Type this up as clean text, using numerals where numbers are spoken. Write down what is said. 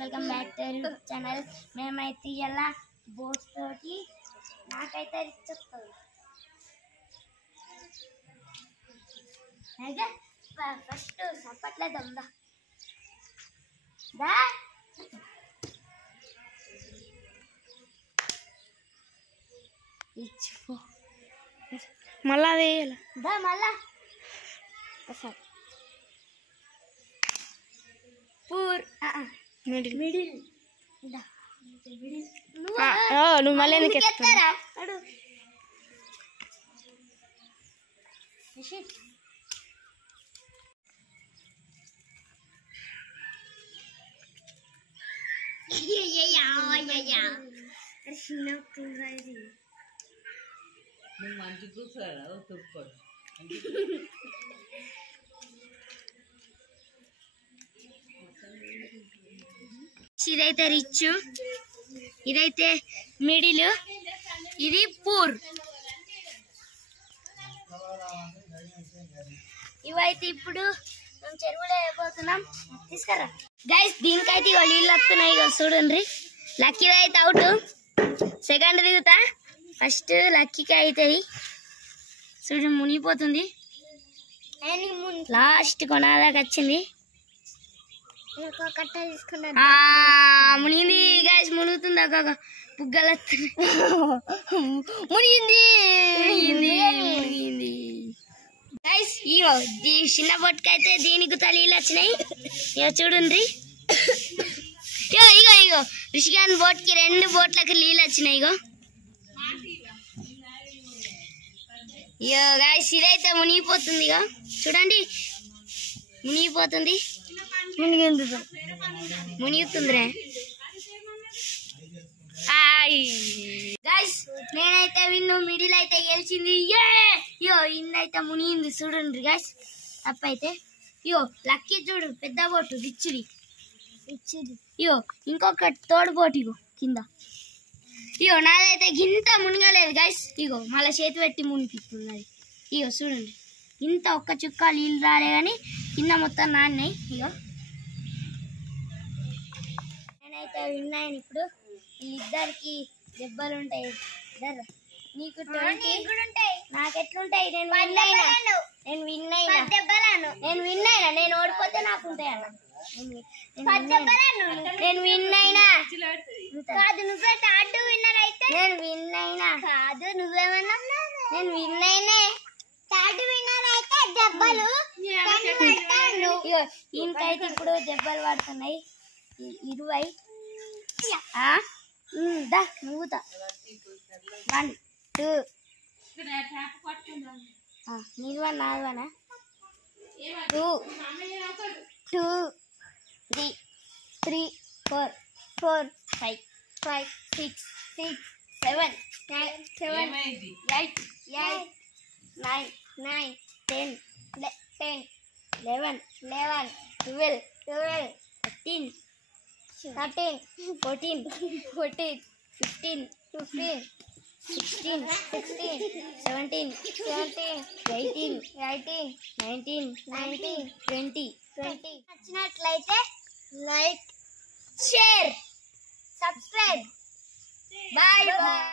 Welcome back to YouTube channel. మేమైతే ఇలా boat తోటి నాకైతే చెప్తాను ఫస్ట్ సప్పట్లేద్దాం దా మళ్ళా వేయాలి దా మళ్ళా పూర్ మిడిల్ మిడిల్ నువ్వు మళ్ళీ ఎందుకు ఎత్తారా మంచి కూర్చోరా తుప్పుకోడు ఇదైతే రిచ్, ఇదైతే మిడిల్, ఇది పూర్. ఇవైతే ఇప్పుడు మేము చెరువులో అయిపోతున్నాం. తీసుకురా గైస్. దీనికైతే ఇక నీళ్ళు వస్తున్నాయి. ఇక చూడండి, లక్కీ అయితే అవుట్. సెకండ్ దిగుతా, ఫస్ట్ లక్కీకి అవుతుంది. చూడండి మునిగిపోతుంది. లాస్ట్ కొనాలకు వచ్చింది. మునిగింది గైస్, మునుగుతుంది. అక్క బుగ్గలు మునిగింది మునిగింది గైస్. ఇగో చిన్న బొట్టుకి అయితే దీనికి నీళ్ళు వచ్చినాయి. ఇక చూడండి, ఇగో ఇగో ఇగో రిషిగాన్ బోట్కి 2 బోట్లకి నీళ్ళు వచ్చినాయి. ఇగో ఇగో గైస్, ఇదైతే మునిగిపోతుంది. ఇగో చూడండి మునిగిపోతుంది. మునిగుతుందిరే గైస్. నేనైతే విన్ను, మిడిల్ అయితే గెలిచింది. ఇయో ఇన్నైతే మునిగింది. చూడండి గైస్, తప్పైతే. ఇయో లక్కీ చూడు, పెద్ద బోటు రిచ్చుది. ఇయో ఇంకొక తోడు బోటు ఇగో కింద. ఇగో నాదైతే గింత మునగలేదు గైస్. ఇగో మళ్ళీ చేతి పెట్టి మునిపిస్తున్నది. ఇగో చూడండి, ఇంత ఒక్క చుక్క నీళ్ళు రాలే కానీ కింద మొత్తం నాన్నాయి. ఇగో నేనైతే విన్నాను. ఇప్పుడు వీళ్ళిద్దరికి దెబ్బలు ఉంటాయి. నీకు 20, నాకు ఎట్లుంటాయి? నేను విన్ అయినా నేను ఓడిపోతే నాకు ఉంటాయి అన్న. నేను విన్ అయినా కాదు, నువ్వే థర్డ్ విన్నర్ అయితే. నేను విన్ అయినా కాదు, నువ్వేమన్నా? నేను విన్ అయినా థర్డ్ విన్నర్ అయితే దెబ్బలు. ఇంకైతే ఇప్పుడు దెబ్బలు పడుతున్నాయి. 20 దా నువ్వుతా. 1 2 నాలువనా 2 2 3 3 4 4 5 5 6 6 7 7 8 8 9 9 10 10 11 11 12 12 13 13 14 14 15 15 16 16 17 17 18 18 19 19 20 20. నచ్చినట్లయితే like, share, subscribe. Bye bye.